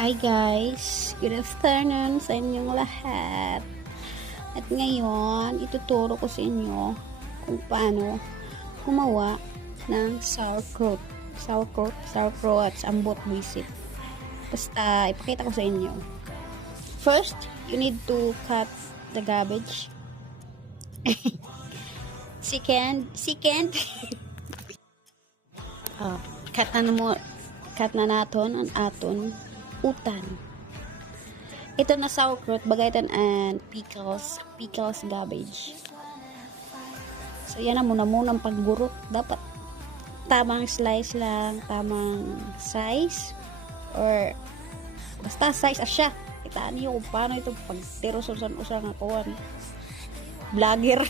Hi guys! Good afternoon sa inyong lahat. At ngayon, ituturo ko sa inyo kung paano gumawa ng sauerkraut. Sauerkraut, ambot buisit. Basta, ipakita ko sa inyo. First, you need to cut the garbage. Second, cut na naton ang aton utan. Ito na sauerkraut, bagaytan and pickles garbage. So yan na muna paggurot. Dapat tamang slice lang, tamang size or basta size asya. Kitaan niyo kung paano ito pagtiroson usang akuan. Vlogger.